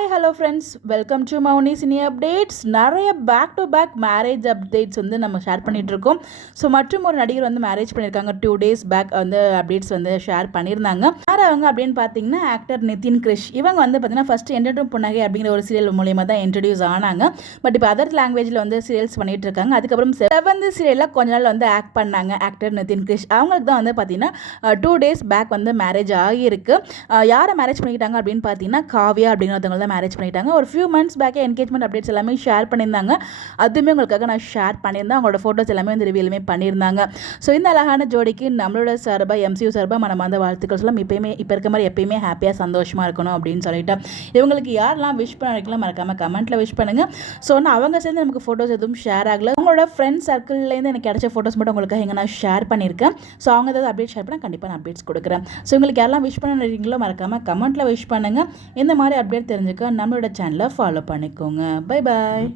Hi hello friends, welcome to Mouni cine updates. நிறைய back to back marriage updates வந்து நம்ம share பண்ணிகிட்ருக்கோம். So மற்றும் ஒரு நடிகர் வந்து மேரேஜ் பண்ணியிருக்காங்க. 2 days பேக் வந்து அப்டேட்ஸ் வந்து ஷேர் பண்ணியிருந்தாங்க. யார் அவங்க அப்படின்னு பார்த்தீங்கன்னா ஆக்டர் நிதின் கிரிஷ். இவங்க வந்து பார்த்தீங்கன்னா ஃபஸ்ட்டு என்டர்டும் புன்னகை அப்படிங்கிற ஒரு சீரியல் மூலியமாக தான் இன்ட்ரடியூஸ் ஆனாங்க. பட் இப்போ அதர் லாங்குவேஜில் வந்து சீரியல்ஸ் பண்ணிகிட்டு இருக்காங்க. அதுக்கப்புறம் 7th சீரியலில் கொஞ்ச நாள் வந்து ஆக்ட் பண்ணாங்க ஆக்டர் நிதின் கிரிஷ். அவங்களுக்கு தான் வந்து பார்த்தீங்கன்னா 2 days பேக் வந்து மேரேஜ் ஆகியிருக்கு. யாரை மேரேஜ் பண்ணிக்கிட்டாங்க அப்படின்னு பார்த்தீங்கன்னா காவ்யா அப்படிங்கிறவங்க தான் மேரேஜ் பண்ணிட்டாங்க. ஒரு ஃபியூ மந்த்ஸ் பேக்கே என்கேஜ்மெண்ட் அப்டேட்ஸ் எல்லாமே ஷேர் பண்ணியிருந்தாங்க. அதுவுமே உங்களுக்காக நான் ஷேர் பண்ணியிருந்தேன். அவங்களோட ஃபோட்டோஸ் எல்லாமே வந்து ரிவீலுமே பண்ணியிருந்தாங்க. ஸோ இந்த அழகான ஜோடிக்கு நம்மளோட சார்பாக MCU சார்பாக மனமார்ந்த வாழ்த்துக்கள் சொல்லலாம். இப்போ இருக்க மாதிரி எப்பயுமே ஹாப்பியாக சந்தோஷமாக இருக்கணும் அப்படின்னு சொல்லிட்டு இவங்களுக்கு யாரெல்லாம் விஷ் பண்ணிக்கலாம் மறக்காமல் கமெண்ட்டில் விஷ் பண்ணுங்கள். ஸோ அவங்க சேர்ந்து நமக்கு ஃபோட்டோஸ் எதுவும் ஷேர் ஆகலை. உங்களோட ஃப்ரெண்ட்ஸ் சர்க்கிள்லேருந்து எனக்கு கிடைச்ச ஃபோட்டோஸ் மட்டும் உங்களுக்காக எங்கே நான் ஷேர் பண்ணியிருக்கேன். ஸோ அவங்க ஏதாவது அப்டேட் ஷேர் பண்ணால் கண்டிப்பாக நான் அப்டேட்ஸ் கொடுக்குறேன். ஸோ உங்களுக்கு யாரெல்லாம் விஷ் பண்ணுறீங்களோ மறக்காமல் கமெண்ட்டில் விஷ் பண்ணுங்கள். இந்த மாதிரி அப்டேட் தெரிஞ்சுக்க நம்மளோட சேனலை ஃபாலோ பண்ணிக்கோங்க. Bye bye.